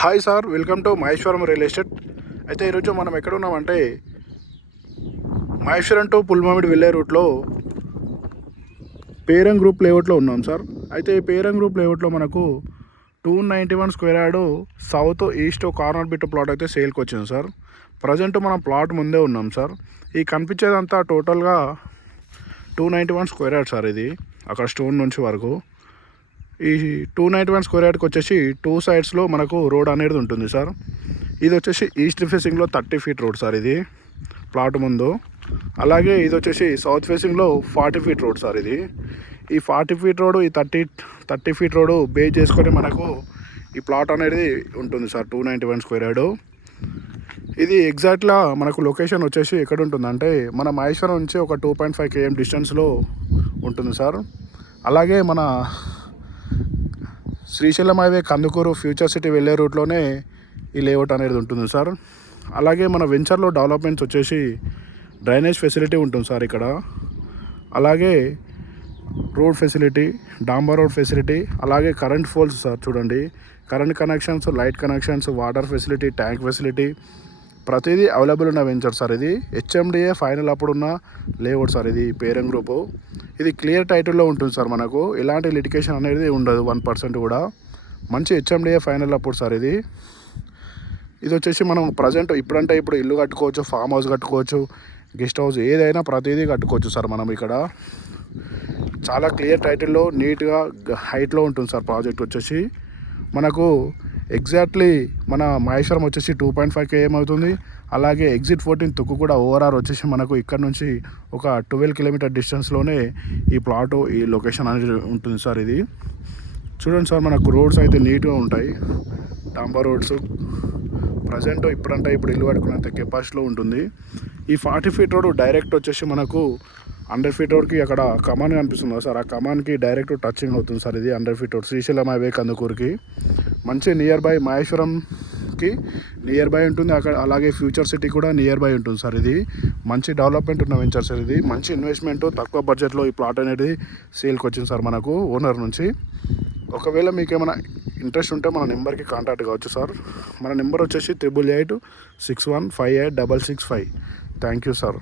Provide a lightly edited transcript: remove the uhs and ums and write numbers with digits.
Hi sir, welcome to Maheshwaram real estate. అయితే ఈరోజు మనం ఎక్కడ ఉన్నామంటే మహేశ్వరం టు పుల్మామిడి వెళ్ళే రూట్లో పేరం గ్రూప్ లేఅవుట్లో ఉన్నాం సార్. అయితే ఈ పేరం గ్రూప్ లేఅవుట్లో మనకు 291 square yard south east corner bit plot అయితే సేల్కి వచ్చింది సార్. ప్రజెంట్ మనం ప్లాట్ ముందే ఉన్నాం సార్. ఈ కనిపించేదంతా టోటల్గా 291 స్క్వేర్ యార్డ్ సార్. ఇది అక్కడ స్టోన్ నుంచి వరకు ఈ 291 స్క్వేర్ యార్డ్కి వచ్చేసి 2 సైడ్స్లో మనకు రోడ్ అనేది ఉంటుంది సార్. ఇది వచ్చేసి ఈస్ట్ ఫేసింగ్లో 30 ఫీట్ రోడ్ సార్ ఇది ప్లాట్ ముందు. అలాగే ఇది వచ్చేసి సౌత్ ఫేసింగ్లో 40 ఫీట్ రోడ్ సార్. ఇది ఈ 40 ఫీట్ రోడ్ ఈ 30 ఫీట్ రోడ్ బేస్ చేసుకొని మనకు ఈ ప్లాట్ అనేది ఉంటుంది సార్ 291 స్క్వేర్ యార్డు. ఇది ఎగ్జాక్ట్గా మనకు లొకేషన్ వచ్చేసి ఎక్కడ ఉంటుందంటే మన మహేశ్వరం నుంచి ఒక 2.5 km డిస్టెన్స్లో ఉంటుంది సార్. అలాగే మన Srisailam highway Kandukur future city వెళ్ళే రూట్లోనే ఈ లేఅవుట్ అనేది ఉంటుంది సార్. అలాగే మన వెంచర్లో డెవలప్మెంట్స్ వచ్చేసి డ్రైనేజ్ ఫెసిలిటీ ఉంటుంది సార్ ఇక్కడ. అలాగే రోడ్ ఫెసిలిటీ, డాంబర్ రోడ్ ఫెసిలిటీ, అలాగే కరెంట్ పోల్స్ సార్. చూడండి, current connections, light connections, water facility, tank facility ప్రతిదీ అవైలబుల్ ఉన్న వెంచర్ సార్. ఇది హెచ్ఎండిఏ ఫైనల్ అప్పుడున్న లేఅవుట్ సార్. ఇది పేరం గ్రూపు. ఇది క్లియర్ టైటిల్లో ఉంటుంది సార్. మనకు ఎలాంటి లిటికేషన్ అనేది ఉండదు 1% కూడా. మంచి హెచ్ఎండిఏ ఫైనల్ అప్పుడు సార్. ఇది వచ్చేసి మనం ప్రజెంట్ ఇప్పుడంటే ఇప్పుడు ఇల్లు కట్టుకోవచ్చు, ఫామ్ హౌస్ కట్టుకోవచ్చు, గెస్ట్ హౌస్ ఏదైనా ప్రతిదీ కట్టుకోవచ్చు సార్. మనం ఇక్కడ చాలా క్లియర్ టైటిల్లో నీట్గా హైట్లో ఉంటుంది సార్. ప్రాజెక్ట్ వచ్చేసి మనకు ఎగ్జాక్ట్లీ మన మహేశ్వరం వచ్చేసి 2.5 km అవుతుంది. అలాగే ఎగ్జిట్ 14 తుక్కు కూడా ఓవరాల్ వచ్చేసి మనకు ఇక్కడ నుంచి ఒక 12 కిలోమీటర్ డిస్టెన్స్లోనే ఈ ప్లాట్, ఈ లొకేషన్ అనేది ఉంటుంది సార్. ఇది చూడండి సార్, మనకు రోడ్స్ అయితే నీట్గా ఉంటాయి, డాంబర్ రోడ్స్. ప్రజెంట్ ఇప్పుడంటే ఇప్పుడు ఇల్లు కట్టుకున్నంత కెపాసిటీలో ఉంటుంది. ఈ 40 ఫీట్ రోడ్ డైరెక్ట్ వచ్చేసి మనకు 100 ఫీట్ రోడ్కి అక్కడ కమాన్ కనిపిస్తుంది సార్. ఆ కమాన్కి డైరెక్ట్ టచింగ్ అవుతుంది సార్. ఇది 100 ఫీట్ రోడ్ శ్రీశైలం హైవే కందుకూరుకి మంచి నియర్ బై, మహేశ్వరంకి నియర్ బై ఉంటుంది అక్కడ. అలాగే ఫ్యూచర్ సిటీ కూడా నియర్ బై ఉంటుంది సార్. ఇది మంచి డెవలప్మెంట్ ఉన్న వెంచర్ సార్. ఇది మంచి ఇన్వెస్ట్మెంట్, తక్కువ బడ్జెట్లో ఈ ప్లాట్ అనేది సేల్కి వచ్చింది సార్ మనకు ఓనర్ నుంచి. ఒకవేళ మీకు ఏమైనా ఇంట్రెస్ట్ ఉంటే మన నెంబర్కి కాంటాక్ట్ కావచ్చు సార్. మన నెంబర్ వచ్చేసి 8886158665. Thank you sir.